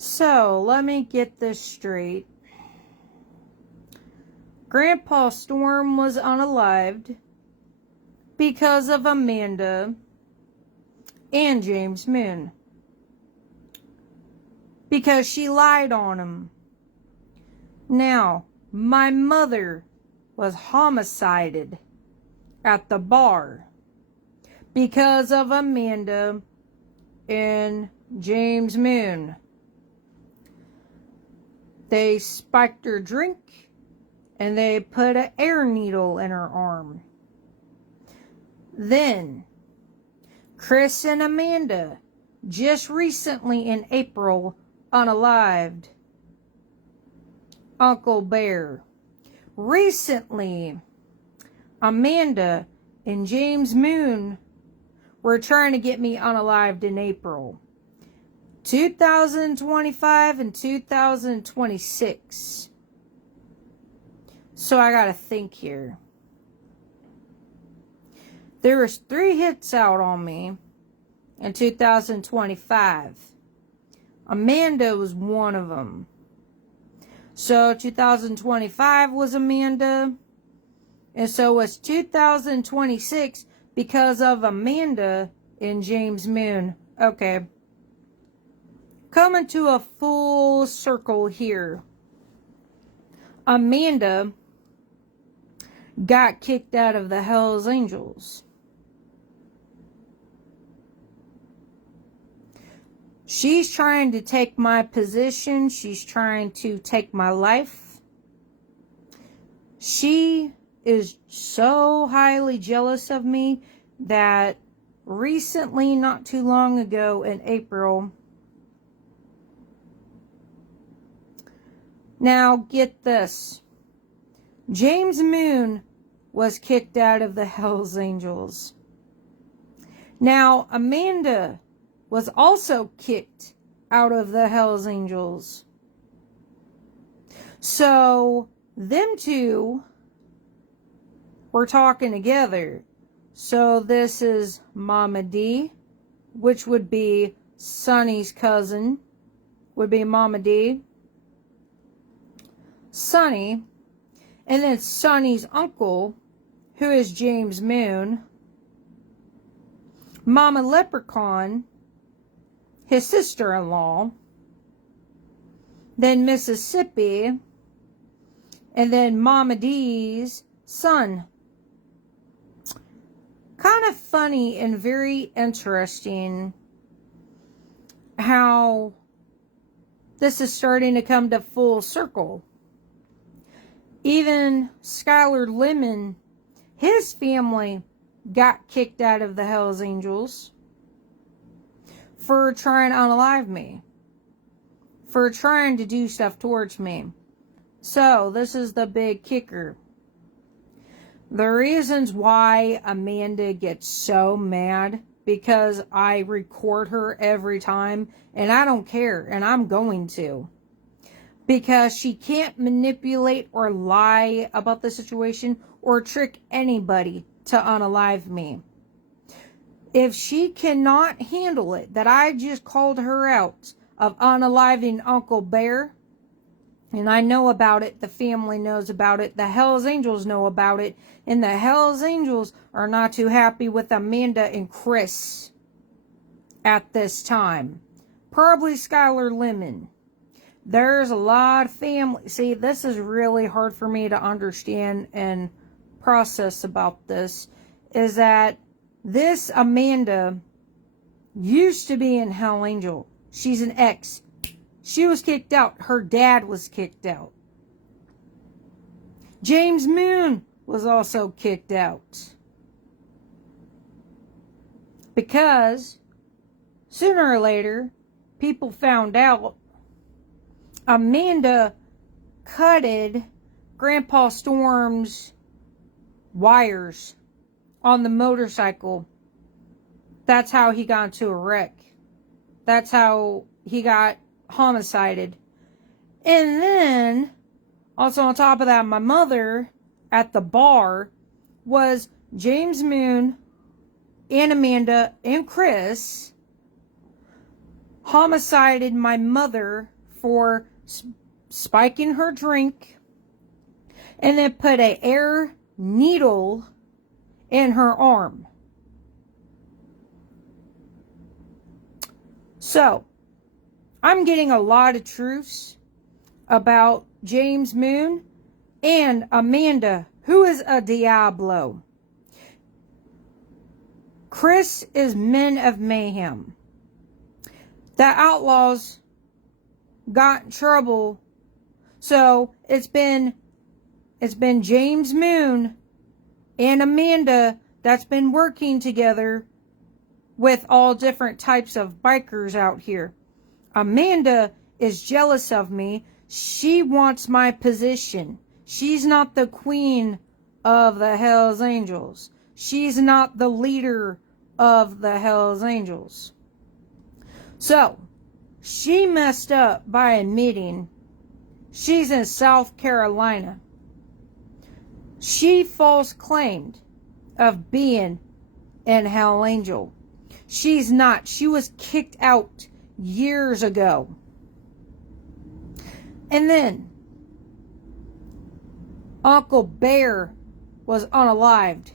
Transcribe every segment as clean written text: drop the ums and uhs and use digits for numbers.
So, let me get this straight. Grandpa Storm was unalived because of Amanda and James Moon. Because she lied on him. Now, my mother was homicided at the bar because of Amanda and James Moon. They spiked her drink and they put an air needle in her arm. Then, Chris and Amanda, just recently in April, unalived Uncle Bear. Recently, Amanda and James Moon were trying to get me unalived in April 2025 and 2026. So I gotta think here. There was 3 hits out on me in 2025. Amanda was one of them. So 2025 was Amanda. And so was 2026 because of Amanda and James Moon. Okay. Coming to a full circle here. Amanda got kicked out of the Hells Angels. She's trying to take my position. She's trying to take my life. She is so highly jealous of me that recently, not too long ago in April. Now, get this. James Moon was kicked out of the Hells Angels. Now, Amanda was also kicked out of the Hells Angels. So, them two were talking together. So, this is Mama D, which would be Sonny's cousin, would be Mama D. Sonny, and then Sonny's uncle, who is James Moon. Mama Leprechaun, his sister-in-law, then Mississippi, and then Mama D's son. Kind of funny and very interesting how this is starting to come to full circle. Even Skylar Lemon, his family got kicked out of the Hells Angels for trying to unalive me, for trying to do stuff towards me. So, this is the big kicker. The reasons why Amanda gets so mad, because I record her every time, and I don't care, and I'm going to. Because she can't manipulate or lie about the situation or trick anybody to unalive me. If she cannot handle it, that I just called her out of unaliving Uncle Bear, and I know about it, the family knows about it, the Hells Angels know about it, and the Hells Angels are not too happy with Amanda and Chris at this time. Probably Skylar Lemon. There's a lot of family. See, this is really hard for me to understand and process about this. Is that this Amanda used to be in Hell Angel. She's an ex. She was kicked out. Her dad was kicked out. James Moon was also kicked out. Because sooner or later, people found out Amanda cutted Grandpa Storm's wires on the motorcycle. That's how he got into a wreck. That's how he got homicided. And then, also on top of that, my mother at the bar was James Moon and Amanda and Chris homicided my mother for spiking her drink and then put an air needle in her arm. So, I'm getting a lot of truths about James Moon and Amanda, who is a Diablo. Chris is Men of Mayhem. The Outlaws got in trouble. So it's been James Moon and Amanda that's been working together with all different types of bikers out here. Amanda is jealous of me. She wants my position. She's not the queen of the Hells Angels. She's not the leader of the Hells Angels. So, she messed up by admitting she's in South Carolina. She false claimed of being an Hell Angel. She's not. She was kicked out years ago. And then Uncle Bear was unalived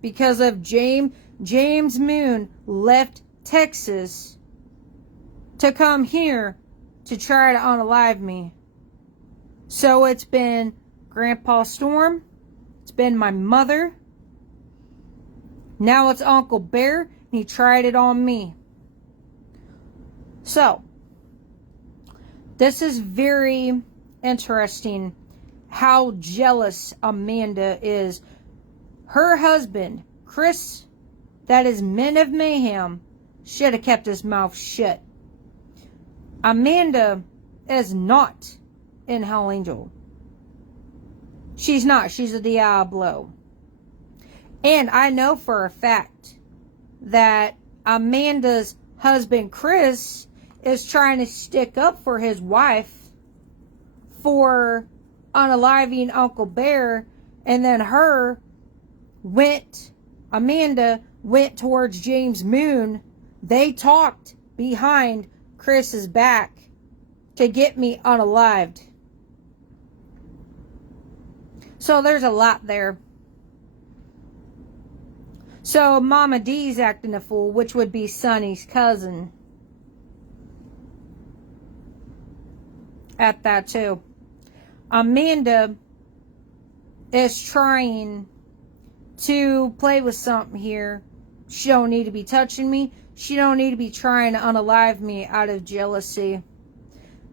because of James Moon left Texas to come here to try to unalive me. So it's been Grandpa Storm, it's been my mother, now it's Uncle Bear, and he tried it on me. So, this is very interesting how jealous Amanda is. Her husband, Chris, that is Men of Mayhem, should have kept his mouth shut. Amanda is not in Hell Angel. She's not. She's a Diablo. And I know for a fact that Amanda's husband, Chris, is trying to stick up for his wife for unaliving Uncle Bear, and then Amanda went towards James Moon. They talked behind Chris's back to get me unalived. So there's a lot there. So Mama D's acting a fool, which would be Sonny's cousin. At that too. Amanda is trying to play with something here. She don't need to be touching me. She don't need to be trying to unalive me out of jealousy.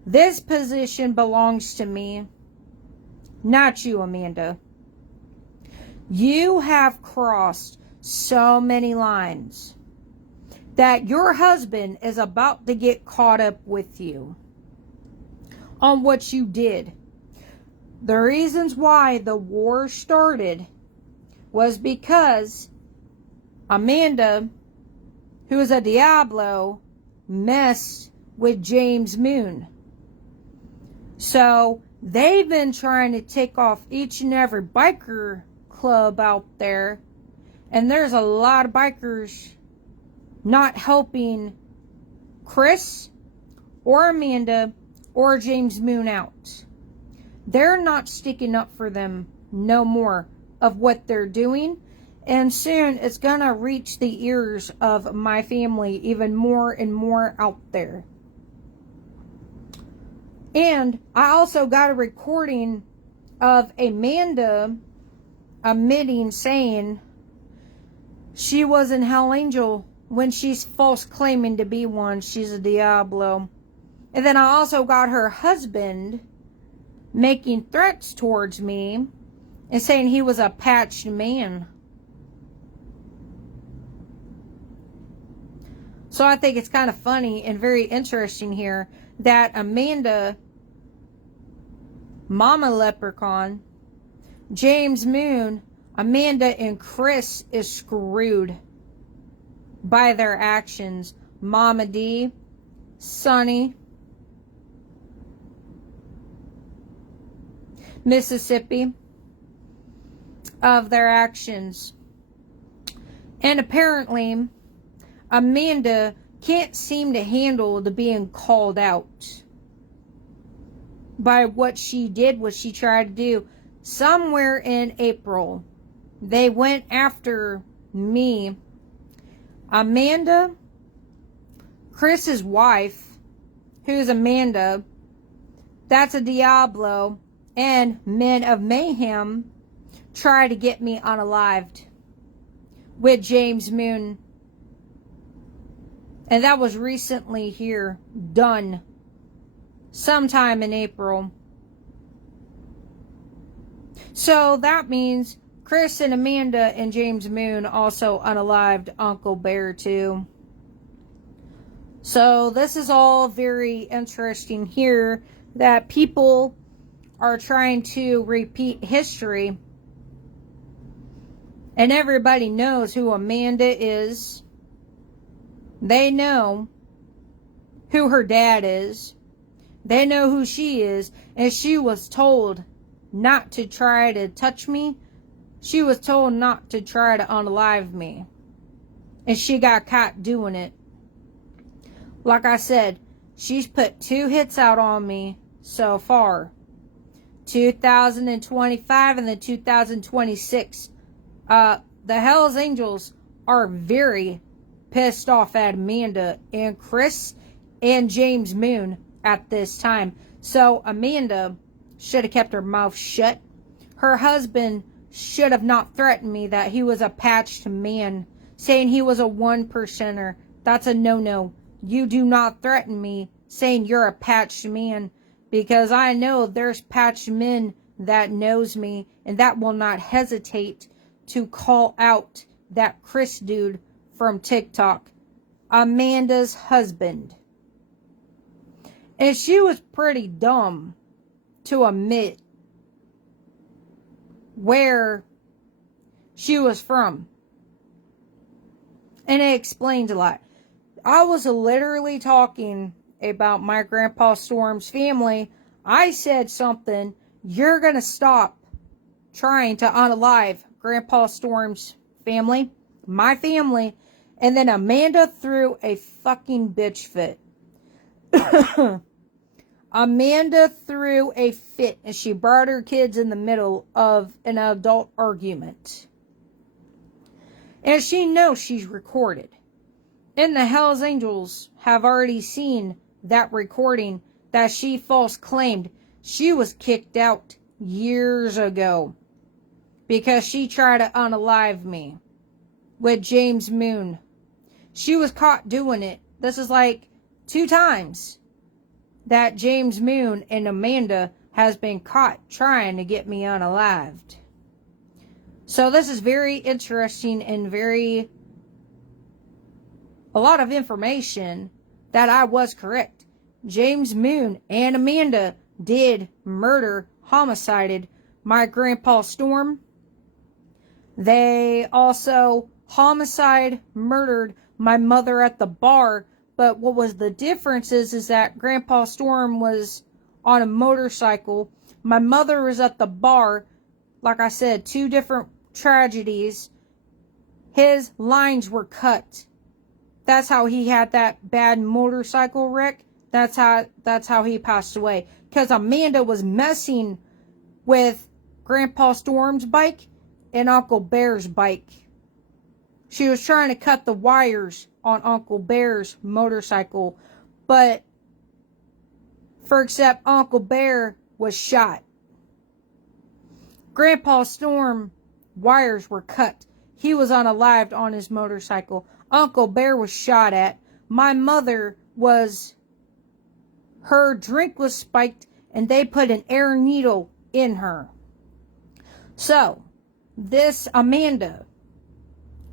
This position belongs to me, not you, Amanda. You have crossed so many lines that your husband is about to get caught up with you on what you did. The reasons why the war started was because Amanda, who is a Diablo, messed with James Moon. So they've been trying to take off each and every biker club out there. And there's a lot of bikers not helping Chris or Amanda or James Moon out. They're not sticking up for them no more of what they're doing. And soon it's going to reach the ears of my family even more and more out there. And I also got a recording of Amanda admitting, saying she was an Hell Angel when she's false claiming to be one. She's a Diablo. And then I also got her husband making threats towards me and saying he was a patched man. So I think it's kind of funny and very interesting here that Amanda, Mama Leprechaun, James Moon, Amanda, and Chris is screwed by their actions. Mama D, Sonny, Mississippi, of their actions. And apparently Amanda can't seem to handle the being called out by what she did, what she tried to do. Somewhere in April, they went after me, Amanda, Chris's wife, who's Amanda, that's a Diablo, and Men of Mayhem tried to get me unalived with James Moon. And that was recently here, done, sometime in April. So that means Chris and Amanda and James Moon also unalived Uncle Bear too. So this is all very interesting here, that people are trying to repeat history. And everybody knows who Amanda is. They know who her dad is. They know who she is. And she was told not to try to touch me. She was told not to try to unalive me. And she got caught doing it. Like I said, she's put 2 hits out on me so far. 2025 and then 2026. The Hells Angels are very pissed off at Amanda and Chris and James Moon at this time. So Amanda should have kept her mouth shut. Her husband should have not threatened me that he was a patched man, saying he was a 1%er. That's a no-no. You do not threaten me saying you're a patched man, because I know there's patched men that knows me and that will not hesitate to call out that Chris dude from TikTok, Amanda's husband. And she was pretty dumb to admit where she was from. And it explains a lot. I was literally talking about my Grandpa Storm's family. I said something, you're going to stop trying to unalive Grandpa Storm's family, my family, and then Amanda threw a fucking bitch fit. Amanda threw a fit and she brought her kids in the middle of an adult argument. And she knows she's recorded. And the Hells Angels have already seen that recording that she false claimed. She was kicked out years ago because she tried to unalive me with James Moon. She was caught doing it. This is like 2 times that James Moon and Amanda has been caught trying to get me unalived. So this is very interesting and a lot of information that I was correct. James Moon and Amanda did murder, homicided my Grandpa Storm. They also homicide murdered my mother at the bar. But what was the difference is that Grandpa Storm was on a motorcycle. My mother was at the bar. Like I said, 2 different tragedies. His lines were cut. That's how he had that bad motorcycle wreck. That's how he passed away. Because Amanda was messing with Grandpa Storm's bike and Uncle Bear's bike. She was trying to cut the wires on Uncle Bear's motorcycle. But except Uncle Bear was shot. Grandpa Storm wires were cut. He was unalived on his motorcycle. Uncle Bear was shot at. My mother her drink was spiked and they put an air needle in her. So, this Amanda,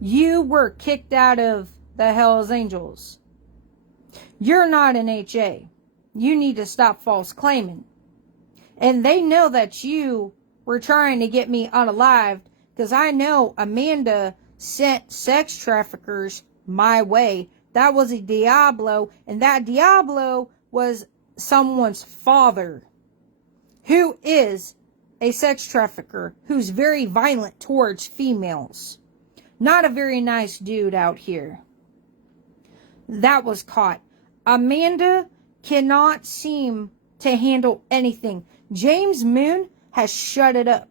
you were kicked out of the Hells Angels. You're not an HA. You need to stop false claiming. And they know that you were trying to get me unalived, because I know Amanda sent sex traffickers my way. That was a Diablo, and that Diablo was someone's father, who is a sex trafficker, who's very violent towards females. Not a very nice dude out here. that was caught. Amanda cannot seem to handle anything. James Moon has shut it up.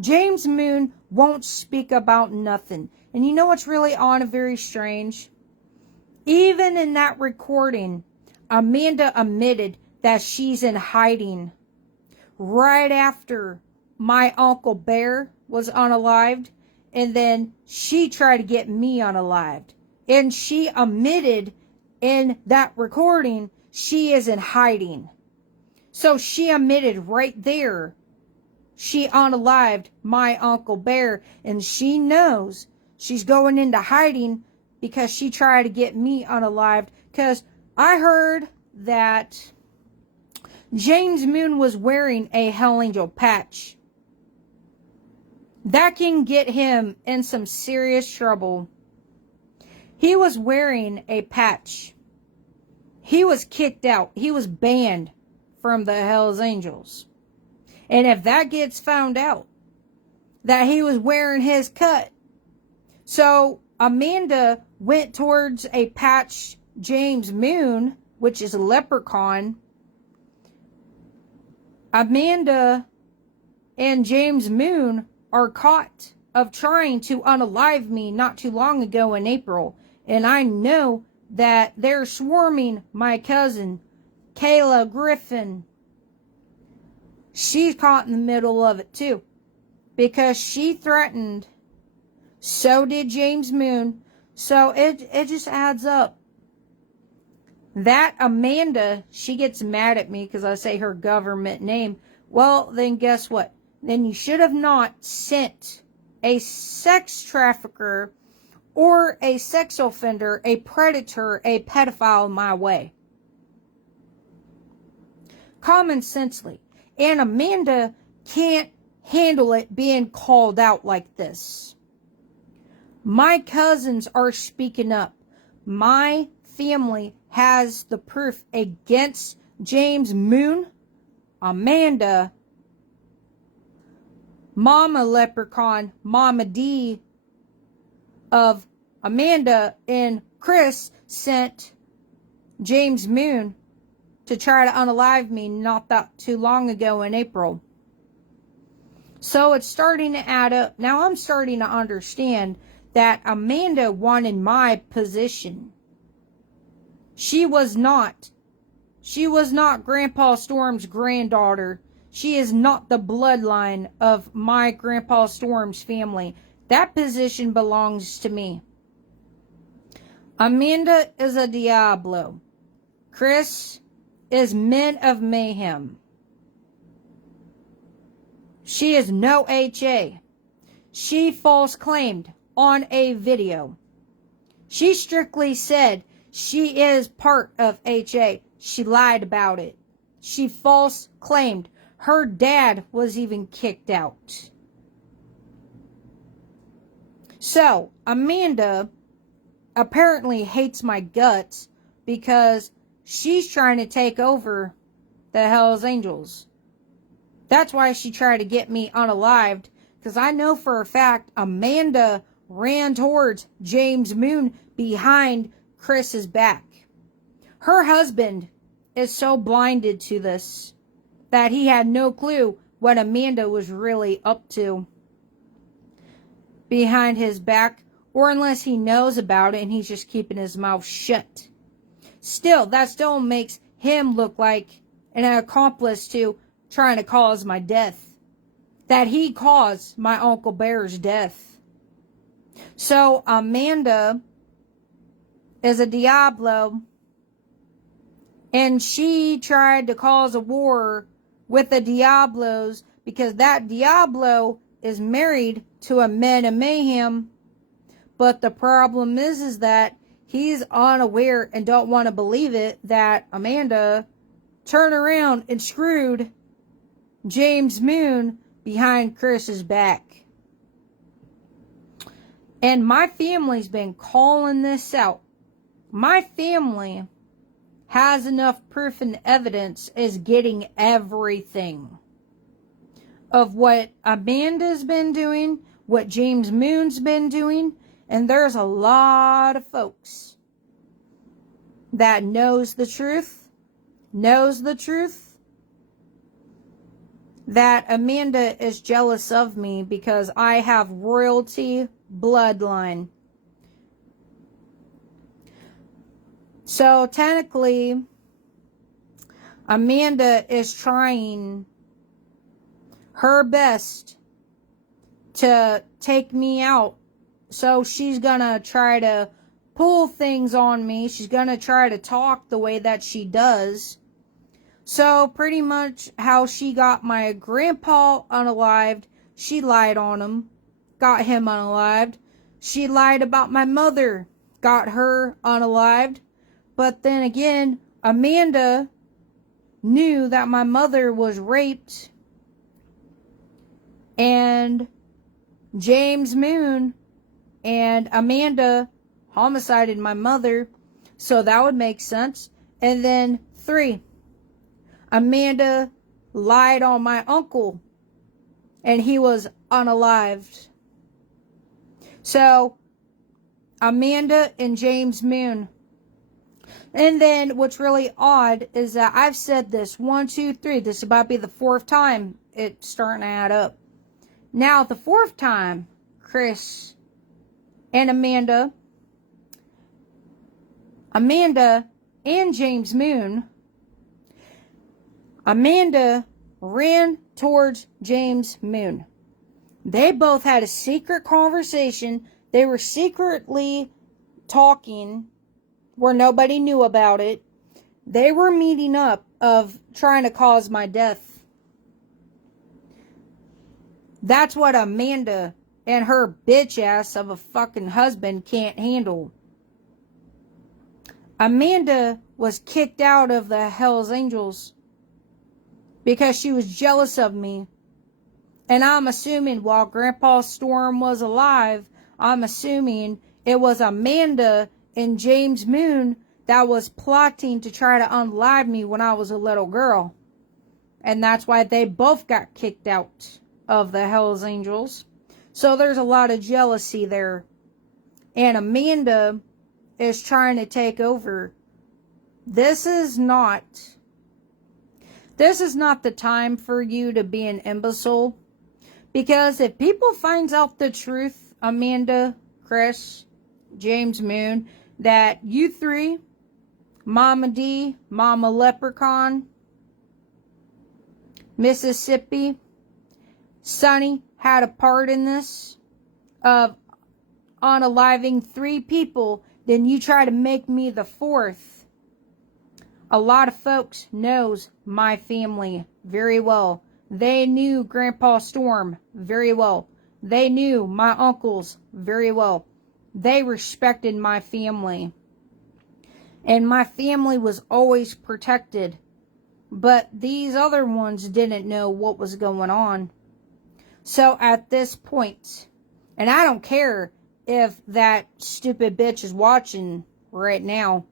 James Moon won't speak about nothing. And you know what's really odd and very strange? Even in that recording, Amanda admitted that she's in hiding right after my Uncle Bear was unalived, and then she tried to get me unalived. And she admitted in that recording she is in hiding. So she admitted right there she unalived my Uncle Bear, and she knows she's going into hiding because she tried to get me unalived. Because I heard that James Moon was wearing a Hell Angel patch. That can get him in some serious trouble. He was wearing a patch. He was kicked out. He was banned from the Hells Angels. And if that gets found out, that he was wearing his cut. So Amanda went towards a patch James Moon, which is a leprechaun. Amanda and James Moon are caught of trying to unalive me not too long ago in April. And I know that they're swarming my cousin, Kayla Griffin. She's caught in the middle of it too. Because she threatened. So did James Moon. So it just adds up. That Amanda, she gets mad at me because I say her government name. Well, then guess what? Then you should have not sent a sex trafficker or a sex offender, a predator, a pedophile my way. Common sensely. And Amanda can't handle it being called out like this. My cousins are speaking up. My family has the proof against James Moon, Amanda, Mama Leprechaun, Mama D of Amanda and Chris sent James Moon to try to unalive me not that too long ago in April. So it's starting to add up. Now I'm starting to understand that Amanda wanted my position. She was not Grandpa Storm's granddaughter. She is not the bloodline of my Grandpa Storm's family. That position belongs to me. Amanda is a Diablo. Chris is Men of Mayhem. She is no HA. She false claimed on a video. She strictly said she is part of HA. She lied about it. She false claimed. Her dad was even kicked out. So, Amanda apparently hates my guts because she's trying to take over the Hells Angels. That's why she tried to get me unalived, because I know for a fact Amanda ran towards James Moon behind Chris's back. Her husband is so blinded to this that he had no clue what Amanda was really up to behind his back, or unless he knows about it and he's just keeping his mouth shut. Still, that still makes him look like an accomplice to trying to cause my death. That he caused my Uncle Bear's death. So, Amanda is a Diablo, and she tried to cause a war with the Diablos because that Diablo is married to a Man of Mayhem. But the problem is that he's unaware and don't want to believe it that Amanda turned around and screwed James Moon behind Chris's back. And my family's been calling this out. My family has enough proof and evidence is getting everything of what Amanda's been doing, what James Moon's been doing, and there's a lot of folks that knows the truth, that Amanda is jealous of me because I have royalty bloodline. So technically, Amanda is trying her best to take me out. So she's gonna try to pull things on me. She's gonna try to talk the way that she does. So pretty much how she got my grandpa unalived, she lied on him, got him unalived. She lied about my mother, got her unalived. But then again, Amanda knew that my mother was raped, and James Moon and Amanda homicided my mother, so that would make sense. And then 3, Amanda lied on my uncle, and he was unalived. So, Amanda and James Moon. And then, what's really odd is that I've said this 1, 2, 3. This is about to be the 4th time it's starting to add up. Now, the 4th time, Chris and Amanda and James Moon, Amanda ran towards James Moon. They both had a secret conversation. They were secretly talking where nobody knew about it. They were meeting up of trying to cause my death. That's what Amanda and her bitch ass of a fucking husband can't handle. Amanda was kicked out of the Hells Angels because she was jealous of me. And I'm assuming while Grandpa Storm was alive, I'm assuming it was Amanda and James Moon that was plotting to try to unalive me when I was a little girl. And that's why they both got kicked out of the Hells Angels. So there's a lot of jealousy there. And Amanda is trying to take over. This is not the time for you to be an imbecile. Because if people finds out the truth, Amanda, Chris, James Moon, that you 3, Mama D, Mama Leprechaun, Mississippi, Sonny had a part in this of unaliving 3 people, then you try to make me the 4th. A lot of folks knows my family very well. They knew Grandpa Storm very well. They knew my uncles very well. They respected my family. And my family was always protected. But these other ones didn't know what was going on. So at this point, and I don't care if that stupid bitch is watching right now,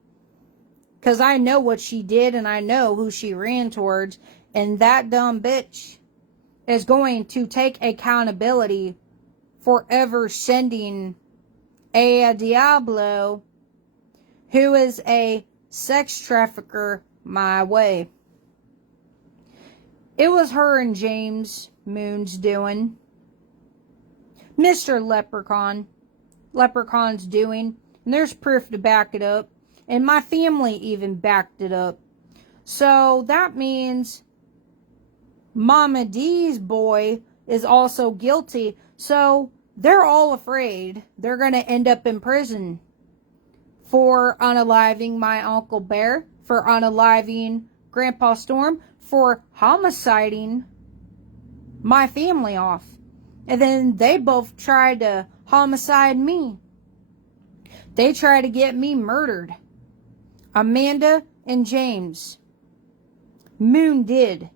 because I know what she did and I know who she ran towards, and that dumb bitch is going to take accountability for ever sending a Diablo, who is a sex trafficker, my way. It was her and James Moon's doing. Mr. Leprechaun's doing. And there's proof to back it up. And my family even backed it up. So that means Mama D's boy is also guilty. So they're all afraid they're going to end up in prison for unaliving my Uncle Bear, for unaliving Grandpa Storm, for homiciding my family off. And then they both tried to homicide me. They tried to get me murdered. Amanda and James Moon did.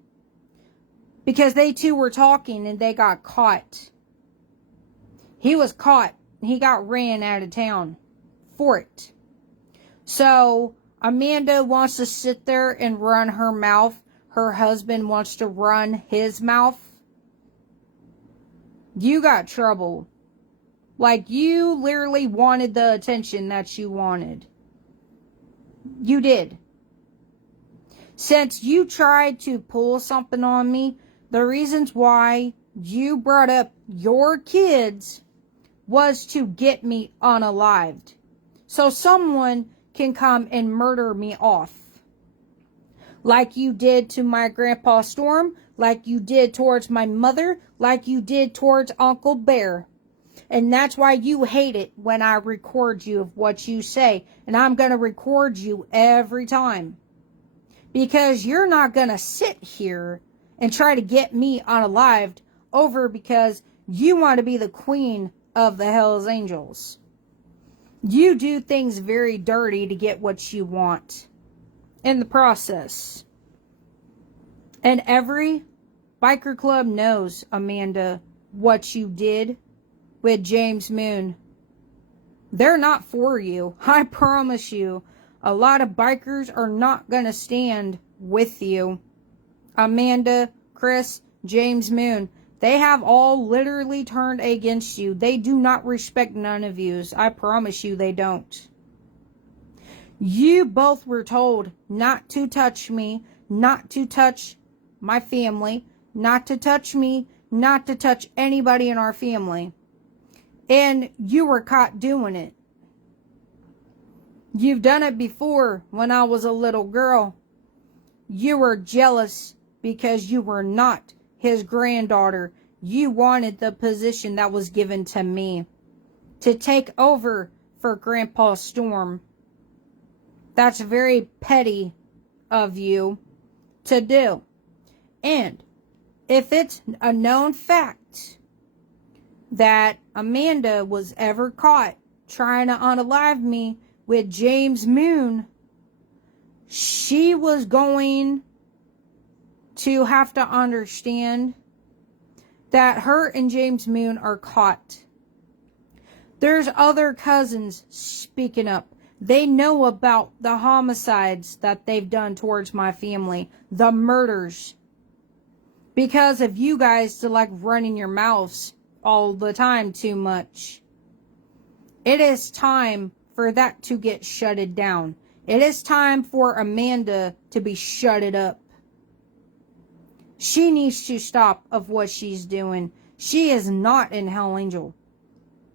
Because they two were talking and they got caught. He was caught. He got ran out of town for it. So Amanda wants to sit there and run her mouth. Her husband wants to run his mouth. You got trouble. Like, you literally wanted the attention that you wanted. You did. Since you tried to pull something on me, the reasons why you brought up your kids was to get me unalived. So someone can come and murder me off. Like you did to my Grandpa Storm, like you did towards my mother, like you did towards Uncle Bear. And that's why you hate it when I record you of what you say. And I'm going to record you every time. Because you're not going to sit here and try to get me unalived over because you want to be the queen of the Hells Angels. You do things very dirty to get what you want in the process. And every biker club knows, Amanda, what you did with James Moon. They're not for you. I promise you. A lot of bikers are not going to stand with you. Amanda, Chris, James Moon. They have all literally turned against you. They do not respect none of yous. I promise you they don't. You both were told not to touch me, not to touch my family, not to touch me, not to touch anybody in our family. And you were caught doing it. You've done it before when I was a little girl. You were jealous because you were not his granddaughter. You wanted the position that was given to me to take over for Grandpa Storm. That's very petty of you to do. And if it's a known fact that Amanda was ever caught trying to unalive me with James Moon, she was going to have to understand that her and James Moon are caught. There's other cousins speaking up. They know about the homicides that they've done towards my family, the murders. Because of you guys to like running your mouths all the time too much. It is time for that to get shutted down. It is time for Amanda to be shutted up. She needs to stop of what she's doing. She is not an Hell Angel.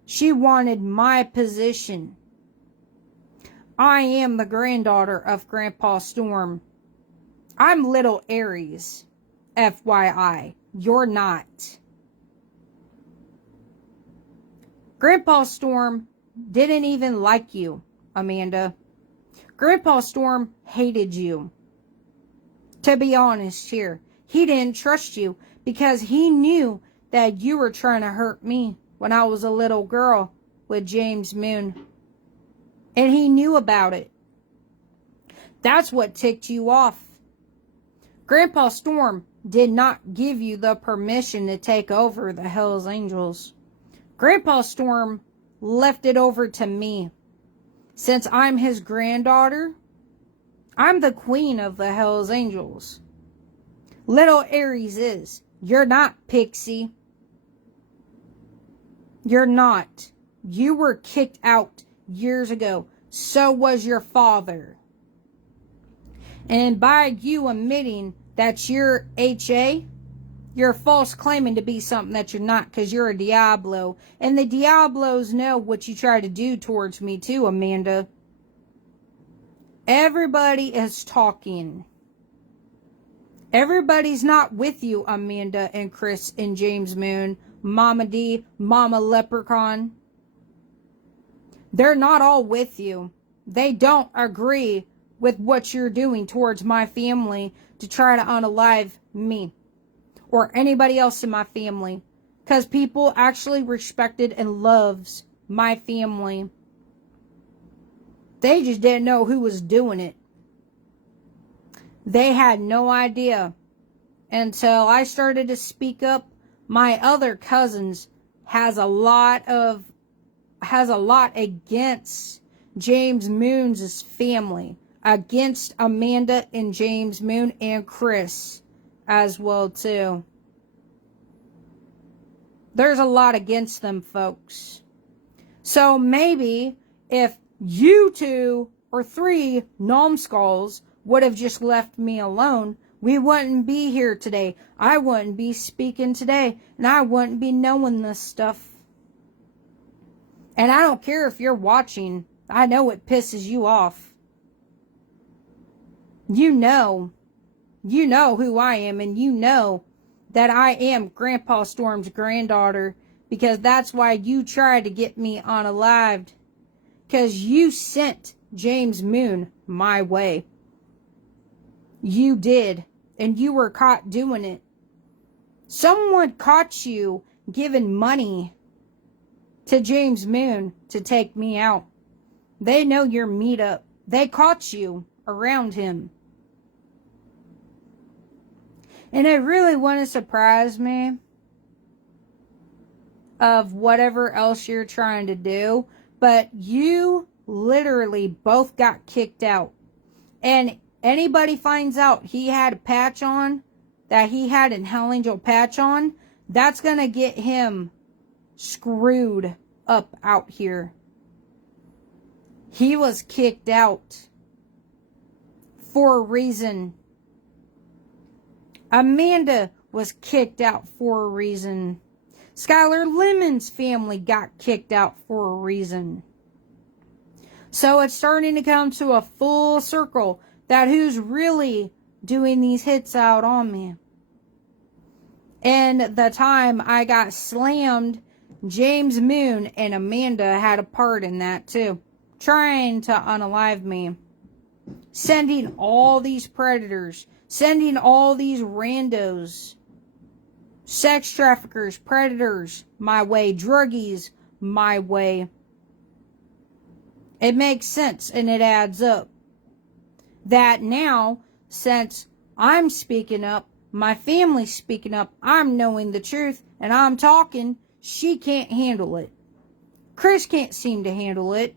She wanted my position. I am the granddaughter of Grandpa Storm. I'm little Aries. FYI. You're not. Grandpa Storm didn't even like you, Amanda. Grandpa Storm hated you. To be honest here, he didn't trust you because he knew that you were trying to hurt me when I was a little girl with James Moon. And he knew about it. That's what ticked you off. Grandpa Storm did not give you the permission to take over the Hells Angels. Grandpa Storm left it over to me. Since I'm his granddaughter, I'm the queen of the Hells Angels. Little Aries is. You're not, Pixie. You're not. You were kicked out years ago. So was your father. And by you admitting that you're HA, you're false claiming to be something that you're not because you're a Diablo. And the Diablos know what you try to do towards me too, Amanda. Everybody is talking. Everybody's not with you, Amanda and Chris and James Moon, Mama D, Mama Leprechaun. They're not all with you. They don't agree with what you're doing towards my family to try to unalive me or anybody else in my family. Because people actually respected and loves my family. They just didn't know who was doing it. They had no idea until I started to speak up. My other cousins has a lot against James Moon's family, against Amanda and James Moon and Chris as well too. There's a lot against them folks. So maybe if you two or 3 numbskulls would have just left me alone, we wouldn't be here today. I wouldn't be speaking today, and I wouldn't be knowing this stuff. And I don't care if you're watching. I know it pisses you off. You know who I am, and you know that I am Grandpa Storm's granddaughter, because that's why you tried to get me unalived, because you sent James Moon my way. You did, and you were caught doing it. Someone caught you giving money to James Moon to take me out. They know your meetup. They caught you around him. And it really wouldn't surprise me of whatever else you're trying to do, but you literally both got kicked out. And anybody finds out he had a patch on, that he had an Hell Angel patch on, that's going to get him screwed up out here. He was kicked out for a reason. Amanda was kicked out for a reason. Skylar Lemon's family got kicked out for a reason. So it's starting to come to a full circle that who's really doing these hits out on me. And the time I got slammed, James Moon and Amanda had a part in that too. Trying to unalive me. Sending all these predators. Sending all these randos. Sex traffickers, predators, my way. Druggies, my way. It makes sense and it adds up. That now, since I'm speaking up, my family's speaking up, I'm knowing the truth, and I'm talking, she can't handle it. Chris can't seem to handle it.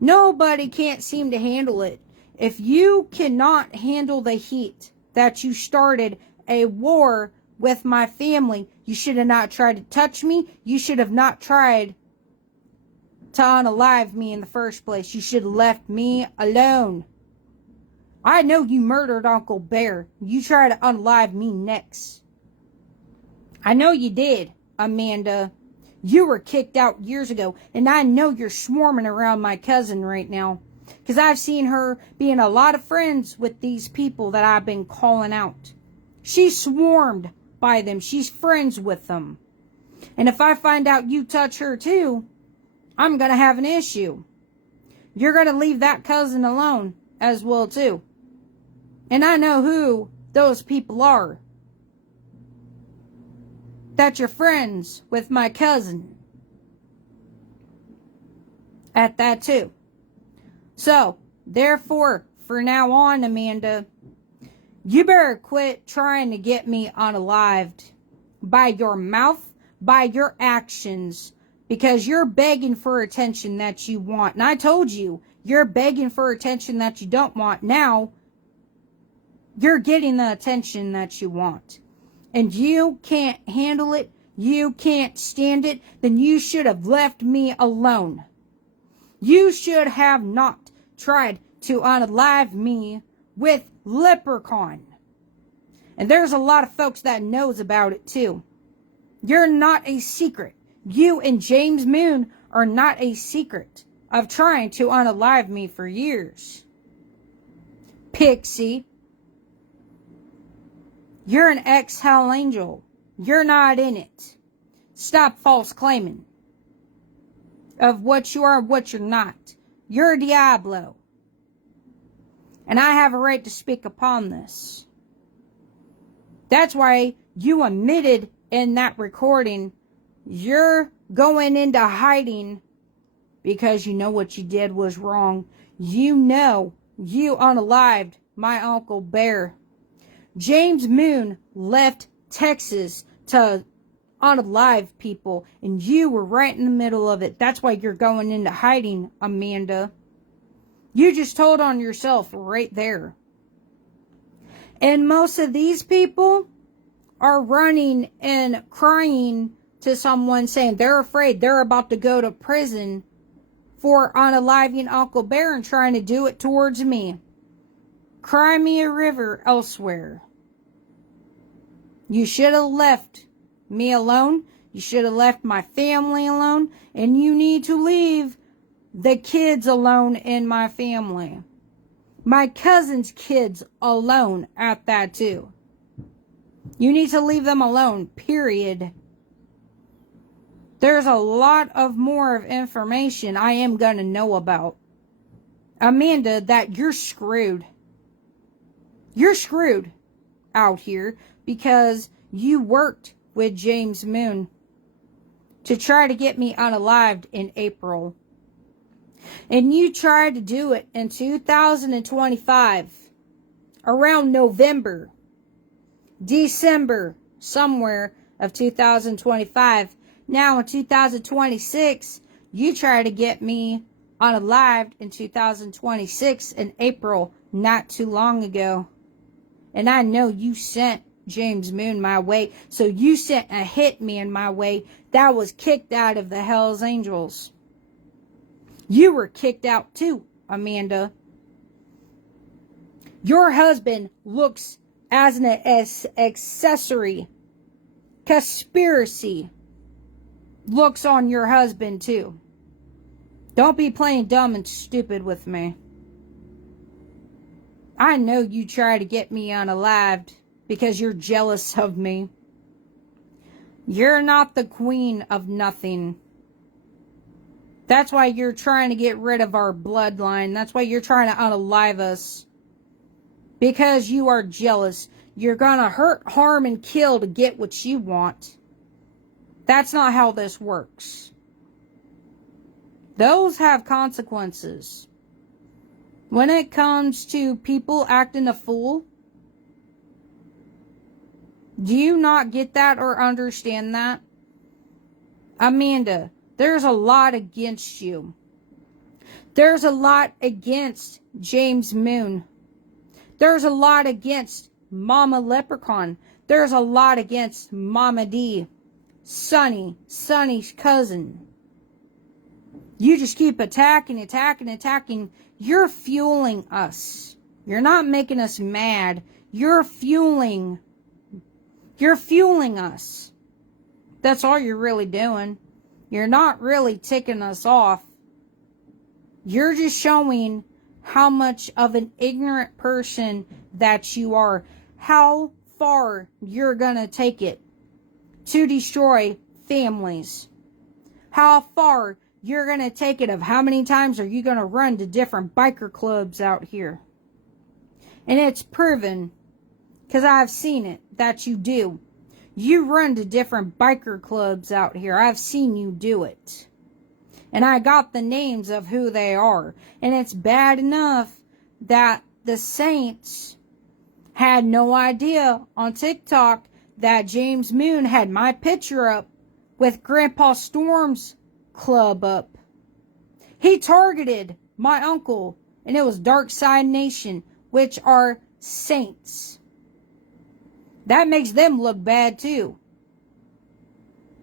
Nobody can't seem to handle it. If you cannot handle the heat that you started a war with my family, you should have not tried to touch me. You should have not tried to unalive me in the first place. You should have left me alone. I know you murdered Uncle Bear. You tried to unalive me next. I know you did, Amanda. You were kicked out years ago, and I know you're swarming around my cousin right now. Because I've seen her being a lot of friends with these people that I've been calling out. She's swarmed by them. She's friends with them. And if I find out you touch her too, I'm going to have an issue. You're going to leave that cousin alone as well too. And I know who those people are. That you're friends with my cousin. At that too. So, therefore, for now on, Amanda, you better quit trying to get me unalived by your mouth, by your actions, because you're begging for attention that you want. And I told you, you're begging for attention that you don't want. Now, you're getting the attention that you want. And you can't handle it, you can't stand it, then you should have left me alone. You should have not tried to unalive me with Leprechaun. And there's a lot of folks that knows about it too. You're not a secret. You and James Moon are not a secret of trying to unalive me for years. Pixie. You're an ex-Hell Angel. You're not in it. Stop false claiming of what you are and what you're not. You're a Diablo. And I have a right to speak upon this. That's why you admitted in that recording you're going into hiding because you know what you did was wrong. You know you unalived my Uncle Bear. James Moon left Texas to unalive people, and you were right in the middle of it. That's why you're going into hiding, Amanda. You just told on yourself right there. And most of these people are running and crying to someone saying they're afraid they're about to go to prison for unaliving Uncle Bear and trying to do it towards me. Cry me a river elsewhere. You should have left me alone. You should have left my family alone. And you need to leave the kids alone in my family. My cousin's kids alone at that too. You need to leave them alone, period. There's a lot of more of information I am going to know about. Amanda, that you're screwed. You're screwed out here because you worked with James Moon to try to get me unalived in April. And you tried to do it in 2025, around November, December, somewhere of 2025. Now in 2026, you tried to get me unalived in 2026 in April, not too long ago. And I know you sent James Moon my way, so you sent a hitman my way that was kicked out of the Hells Angels. You were kicked out too, Amanda. Your husband looks as an accessory. Conspiracy looks on your husband too. Don't be playing dumb and stupid with me. I know you try to get me unalived because you're jealous of me. You're not the queen of nothing. That's why you're trying to get rid of our bloodline. That's why you're trying to unalive us. Because you are jealous. You're gonna hurt, harm, and kill to get what you want. That's not how this works. Those have consequences. When it comes to people acting a fool, do you not get that or understand that? Amanda, there's a lot against you. There's a lot against James Moon. There's a lot against Mama Leprechaun. There's a lot against Mama D. Sonny's cousin. You just keep attacking. You're fueling us. You're not making us mad. You're fueling us. That's all you're really doing. You're not really ticking us off. You're just showing how much of an ignorant person that you are. How far you're gonna take it to destroy families. How far you're gonna take it of how many times are you gonna run to different biker clubs out here. And it's proven, because I've seen it, that you do. You run to different biker clubs out here. I've seen you do it. And I got the names of who they are. And it's bad enough that the Saints had no idea on TikTok that James Moon had my picture up with Grandpa Storm's club up. He targeted my uncle, and it was Dark Side Nation, which are Saints. That makes them look bad too.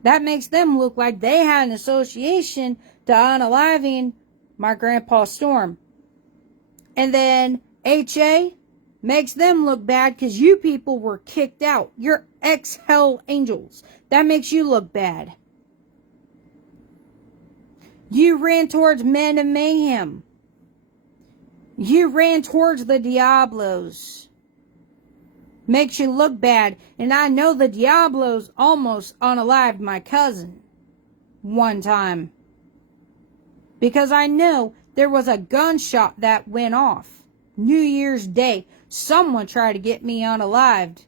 That makes them look like they had an association to unaliving my Grandpa Storm. And then HA makes them look bad because you people were kicked out. You're ex-Hell Angels. That makes you look bad. You ran towards Men of Mayhem. You ran towards the Diablos. Makes you look bad. And I know the Diablos almost unalived my cousin one time. Because I know there was a gunshot that went off New Year's Day. Someone tried to get me unalived.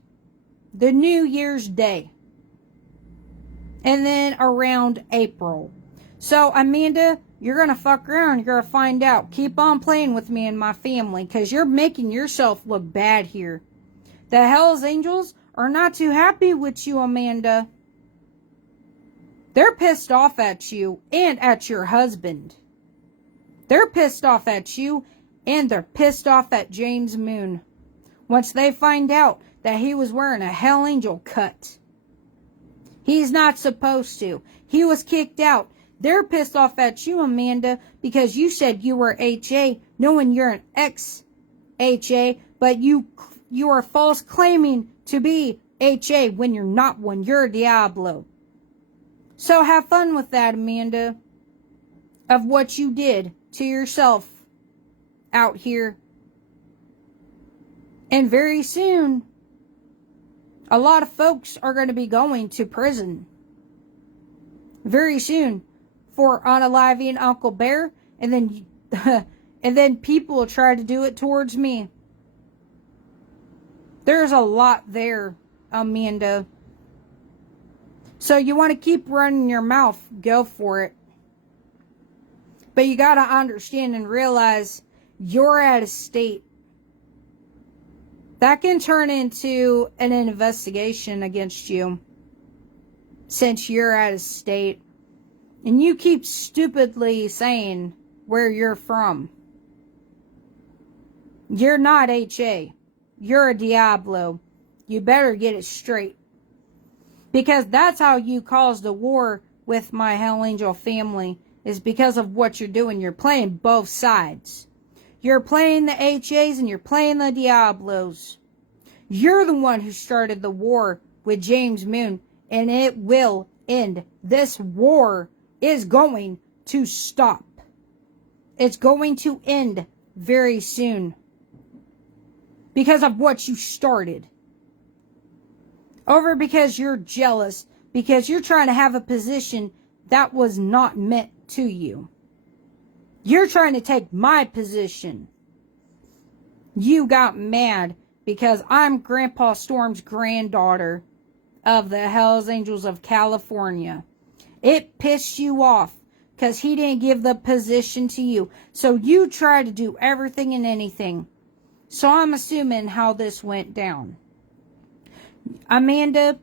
The New Year's Day. And then around April. So, Amanda, you're going to fuck around. You're going to find out. Keep on playing with me and my family. Because you're making yourself look bad here. The Hells Angels are not too happy with you, Amanda. They're pissed off at you and at your husband. They're pissed off at you and they're pissed off at James Moon. Once they find out that he was wearing a Hell Angel cut. He's not supposed to. He was kicked out. They're pissed off at you, Amanda, because you said you were HA, knowing you're an ex-HA, but you are false claiming to be HA when you're not one. You're a Diablo. So have fun with that, Amanda, of what you did to yourself out here. And very soon, a lot of folks are going to be going to prison. Very soon. For unaliving Uncle Bear. And then and then people will try to do it towards me. There's a lot there, Amanda. So you want to keep running your mouth, go for it. But you got to understand and realize you're at a state that can turn into an investigation against you, since you're at a state and you keep stupidly saying where you're from. You're not HA. You're a Diablo. You better get it straight. Because that's how you caused a war with my Hell Angel family, is because of what you're doing. You're playing both sides. You're playing the HAs and you're playing the Diablos. You're the one who started the war with James Moon, and it will end. This war is going to stop. It's going to end very soon. Because of what you started. Over because you're jealous. Because you're trying to have a position that was not meant to you. You're trying to take my position. You got mad because I'm Grandpa Storm's granddaughter of the Hells Angels of California. It pissed you off because he didn't give the position to you. So you tried to do everything and anything. So I'm assuming how this went down. Amanda,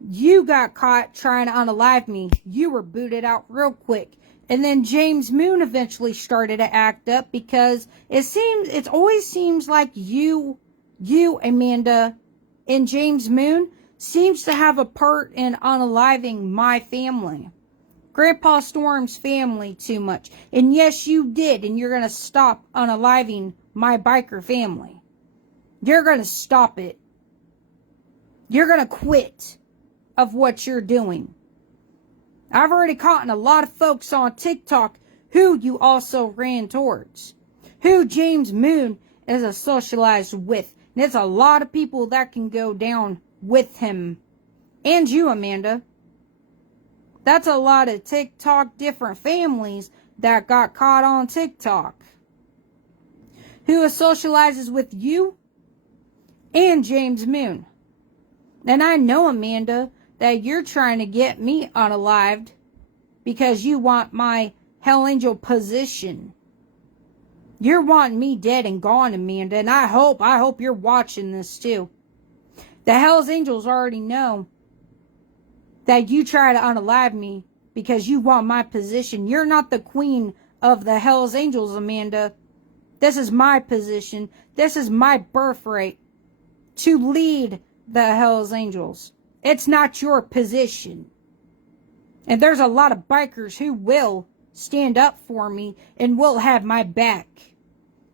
you got caught trying to unalive me. You were booted out real quick. And then James Moon eventually started to act up because it always seems like you, Amanda, and James Moon seems to have a part in unaliving my family. Grandpa Storm's family too much. And yes, you did. And you're going to stop unaliving my biker family. You're going to stop it. You're going to quit of what you're doing. I've already caught a lot of folks on TikTok who you also ran towards. Who James Moon is a socialized with. And it's a lot of people that can go down with him. And you, Amanda. That's a lot of TikTok different families that got caught on TikTok. Who socializes with you and James Moon. And I know, Amanda, that you're trying to get me unalived because you want my Hell Angel position. You're wanting me dead and gone, Amanda, and I hope you're watching this too. The Hells Angels already know that you try to unalive me because you want my position. You're not the queen of the Hells Angels, Amanda. This is my position. This is my birthright to lead the Hells Angels. It's not your position. And there's a lot of bikers who will stand up for me and will have my back.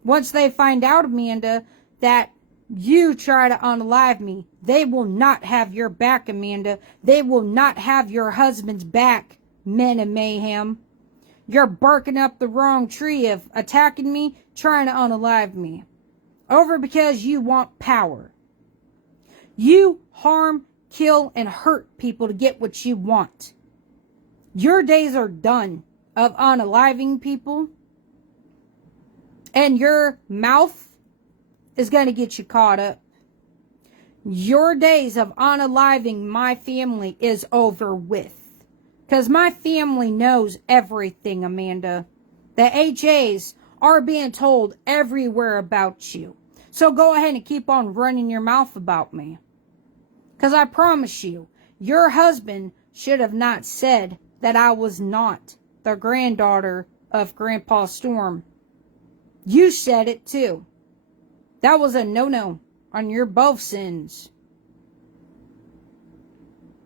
Once they find out, Amanda, that you try to unalive me, they will not have your back, Amanda. They will not have your husband's back, Men of Mayhem. You're barking up the wrong tree of attacking me, trying to unalive me. Over because you want power. You harm, kill, and hurt people to get what you want. Your days are done of unaliving people. And your mouth is going to get you caught up. Your days of unaliving my family is over with. Because my family knows everything, Amanda. The HAs are being told everywhere about you. So go ahead and keep on running your mouth about me. Because I promise you, your husband should have not said that I was not the granddaughter of Grandpa Storm. You said it too. That was a no-no on your both sins.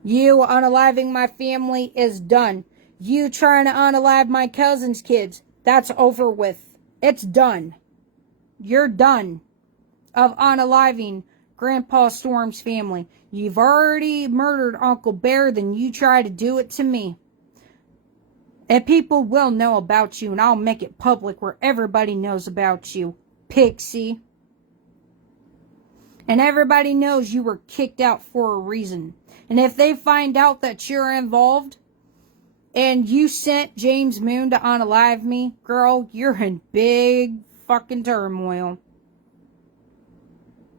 You unaliving my family is done. you trying to unalive my cousin's kids. That's over with. It's done. You're done of unaliving Grandpa Storm's family. You've already murdered Uncle Bear, then you try to do it to me. And people will know about you, and I'll make it public where everybody knows about you, Pixie. And everybody knows you were kicked out for a reason. And if they find out that you're involved, and you sent James Moon to unalive me, girl, you're in big fucking turmoil.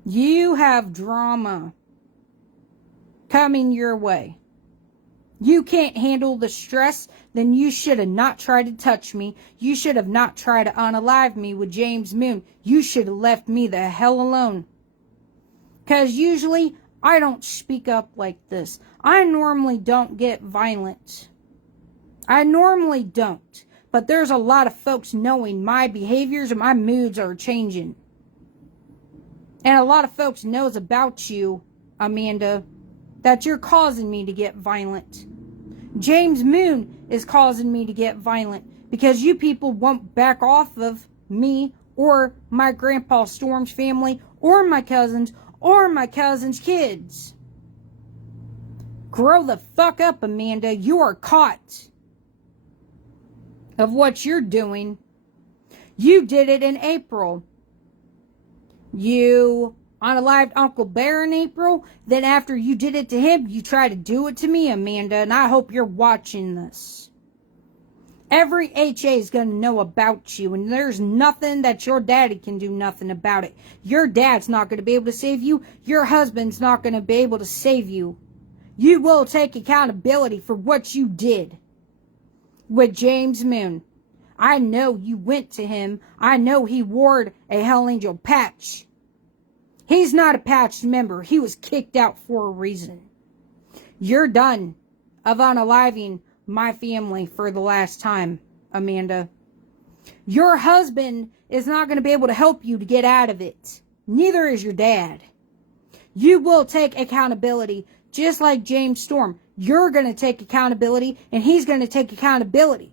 You have drama coming your way. You can't handle the stress, then you should have not tried to touch me. You should have not tried to unalive me with James Moon. You should have left me the hell alone. Because usually, I don't speak up like this. I normally don't get violent. I normally don't. But there's a lot of folks knowing my behaviors and my moods are changing. And a lot of folks knows about you, Amanda, that you're causing me to get violent. James Moon is causing me to get violent because you people won't back off of me or my Grandpa Storm's family or my cousins kids. Grow the fuck up, Amanda. You are caught of what you're doing. You did it in April. You unalived Uncle Bear in April. Then after you did it to him, you tried to do it to me, Amanda. And I hope you're watching this. Every HA is going to know about you. And there's nothing that your daddy can do nothing about it. Your dad's not going to be able to save you. Your husband's not going to be able to save you. You will take accountability for what you did with James Moon. I know you went to him. I know he wore a Hell Angel patch. He's not a patched member. He was kicked out for a reason. You're done of unaliving my family for the last time, Amanda. Your husband is not going to be able to help you to get out of it. Neither is your dad. You will take accountability, just like James Storm. You're going to take accountability, and he's going to take accountability.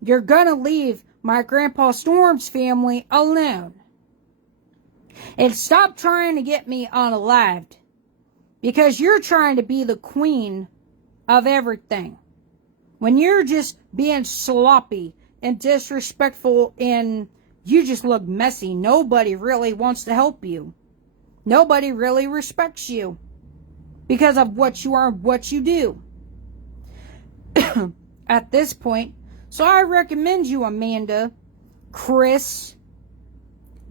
You're going to leave my Grandpa Storm's family alone. And stop trying to get me unalived. Because you're trying to be the queen of everything. When you're just being sloppy and disrespectful and you just look messy, nobody really wants to help you. Nobody really respects you. Because of what you are and what you do. At this point. So I recommend you, Amanda, Chris,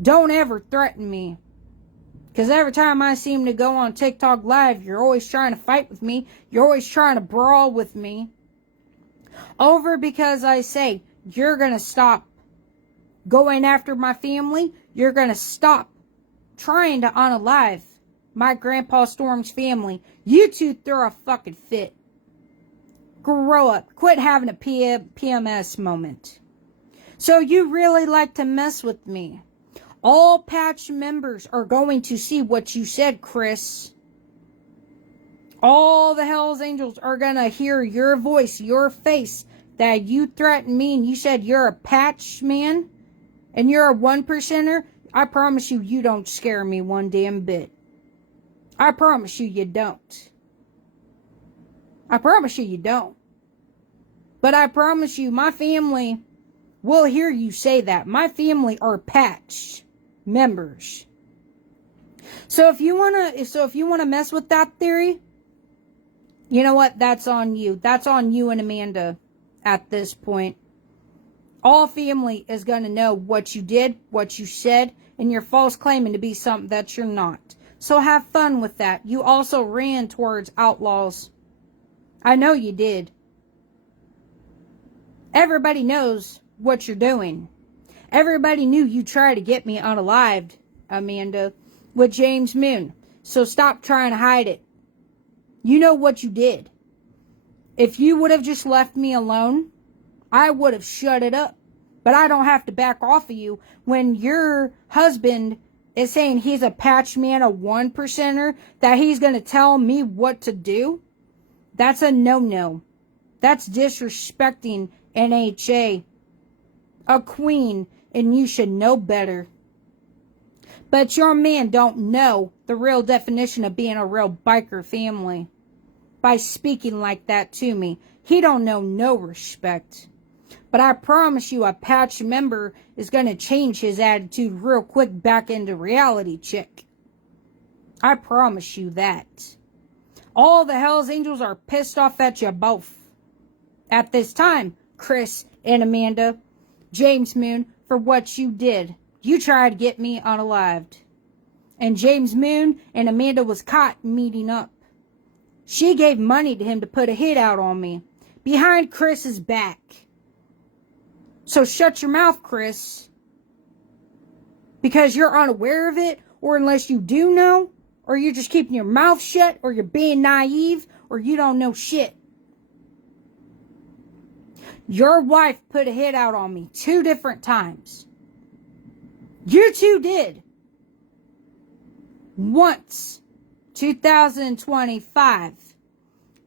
don't ever threaten me. Because every time I seem to go on TikTok Live, you're always trying to fight with me. You're always trying to brawl with me. Over because I say, you're going to stop going after my family. You're going to stop trying to unalive my Grandpa Storm's family. You two throw a fucking fit. Grow up. Quit having a PMS moment. So you really like to mess with me. All patch members are going to see what you said, Chris. All the Hells Angels are going to hear your voice, your face, that you threatened me and you said you're a patch man and you're a 1%er. I promise you, you don't scare me one damn bit. I promise you, you don't. I promise you, you don't. But I promise you, my family will hear you say that. My family are patch members. So if you wanna mess with that theory, you know what? That's on you. That's on you and Amanda at this point. All family is gonna know what you did, what you said, and you're false claiming to be something that you're not. So have fun with that. You also ran towards outlaws. I know you did. Everybody knows what you're doing. Everybody knew you tried to get me unalived, Amanda, with James Moon. So stop trying to hide it. You know what you did. If you would have just left me alone, I would have shut it up. But I don't have to back off of you when your husband is saying he's a patch man, a 1%er, that he's going to tell me what to do. That's a no-no. That's disrespecting NHA, a queen, and you should know better. But your man don't know the real definition of being a real biker family by speaking like that to me. He don't know no respect. But I promise you a patch member is going to change his attitude real quick back into reality check. I promise you that. All the Hells Angels are pissed off at you both. At this time, Chris and Amanda, James Moon, for what you did. You tried to get me unalived. And James Moon and Amanda was caught meeting up. She gave money to him to put a hit out on me. Behind Chris's back. So shut your mouth, Chris. Because you're unaware of it, or unless you do know, or you're just keeping your mouth shut, or you're being naive, or you don't know shit. Your wife put a hit out on me 2 different times. You two did. Once, 2025.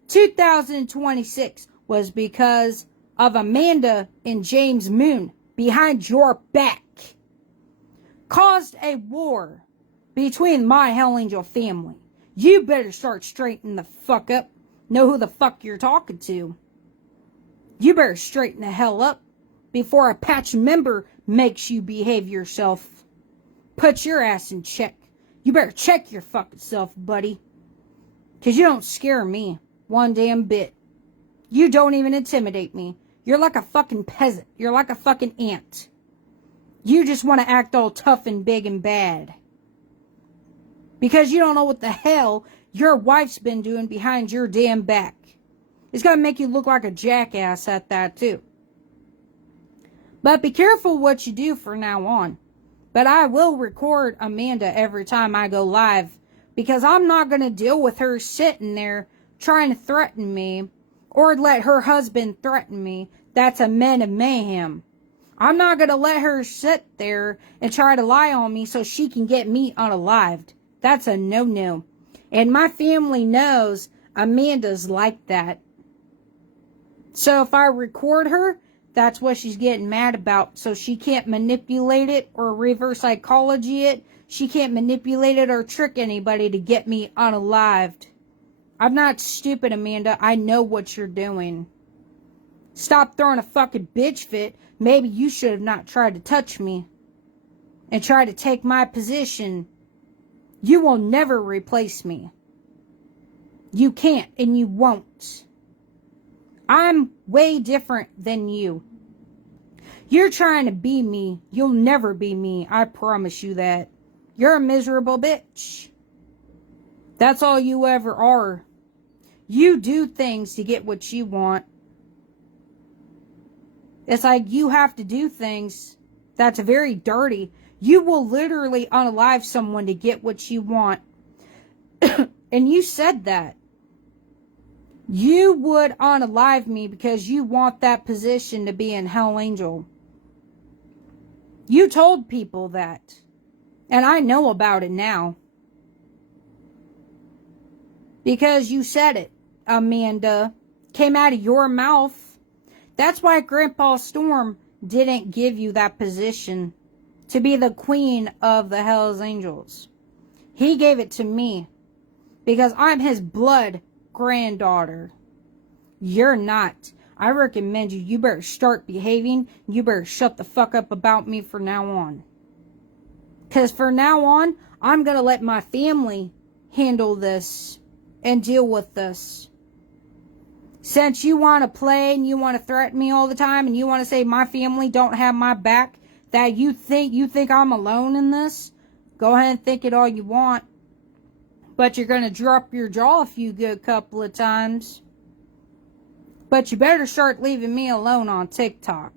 2026 was because of Amanda and James Moon behind your back. Caused a war between my Hell Angel family. You better start straightening the fuck up. Know who the fuck you're talking to. You better straighten the hell up before a patch member makes you behave yourself. Put your ass in check. You better check your fucking self, buddy. Because you don't scare me one damn bit. You don't even intimidate me. You're like a fucking peasant. You're like a fucking ant. You just want to act all tough and big and bad. Because you don't know what the hell your wife's been doing behind your damn back. It's going to make you look like a jackass at that too. But be careful what you do from now on. But I will record Amanda every time I go live. Because I'm not going to deal with her sitting there trying to threaten me. Or let her husband threaten me. That's a man of mayhem. I'm not going to let her sit there and try to lie on me so she can get me unalived. That's a no-no. And my family knows Amanda's like that. So if I record her, that's what she's getting mad about. So she can't manipulate it or reverse psychology it. She can't manipulate it or trick anybody to get me unalived. I'm not stupid, Amanda. I know what you're doing. Stop throwing a fucking bitch fit. Maybe you should have not tried to touch me. And try to take my position. You will never replace me. You can't and you won't. I'm way different than you. You're trying to be me. You'll never be me. I promise you that. You're a miserable bitch. That's all you ever are. You do things to get what you want. It's like you have to do things that's very dirty. You will literally unalive someone to get what you want. And you said that. You would unalive me because you want that position to be in Hell Angel. You told people that. And I know about it now. Because you said it, Amanda. Came out of your mouth. That's why Grandpa Storm didn't give you that position to be the queen of the Hells Angels. He gave it to me because I'm his blood granddaughter. You're not. I recommend you better start behaving. You better shut the fuck up about me from now on. Because from now on, I'm going to let my family handle this and deal with this. Since you want to play and you want to threaten me all the time and you want to say my family don't have my back, that you think I'm alone in this, go ahead and think it all you want. But you're going to drop your jaw a few good couple of times. But you better start leaving me alone on TikTok.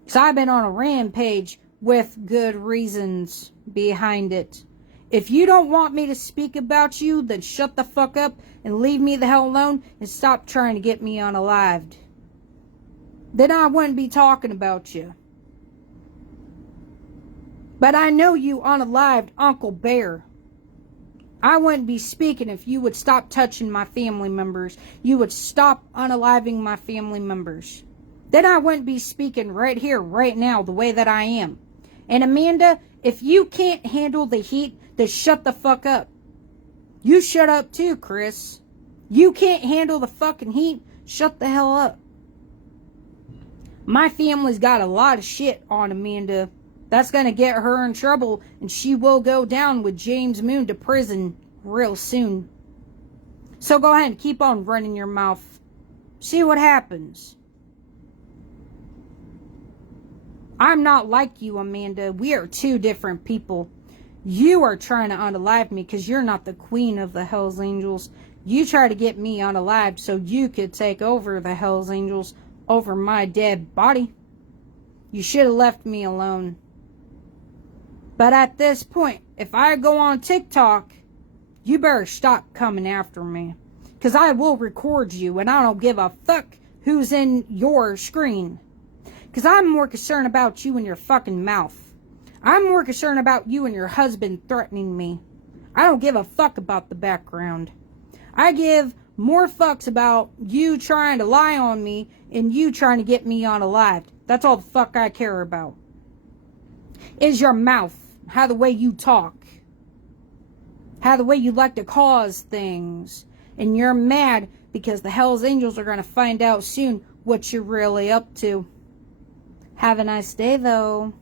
Because I've been on a rampage with good reasons behind it. If you don't want me to speak about you, then shut the fuck up and leave me the hell alone and stop trying to get me unalived. Then I wouldn't be talking about you. But I know you unalived Uncle Bear. I wouldn't be speaking if you would stop touching my family members. You would stop unaliving my family members. Then I wouldn't be speaking right here, right now, the way that I am. And Amanda, if you can't handle the heat, then shut the fuck up. You shut up too, Chris. You can't handle the fucking heat, shut the hell up. My family's got a lot of shit on Amanda. That's gonna get her in trouble, and she will go down with James Moon to prison real soon. So go ahead and keep on running your mouth. See what happens. I'm not like you, Amanda. We are two different people. You are trying to unalive me because you're not the queen of the Hells Angels. You try to get me unalived so you could take over the Hells Angels over my dead body. You should have left me alone. But at this point, if I go on TikTok, you better stop coming after me. Because I will record you and I don't give a fuck who's in your screen. Because I'm more concerned about you and your fucking mouth. I'm more concerned about you and your husband threatening me. I don't give a fuck about the background. I give more fucks about you trying to lie on me and you trying to get me unalived. That's all the fuck I care about. Is your mouth. How the way you talk. How the way you like to cause things. And you're mad because the Hells Angels are going to find out soon what you're really up to. Have a nice day, though.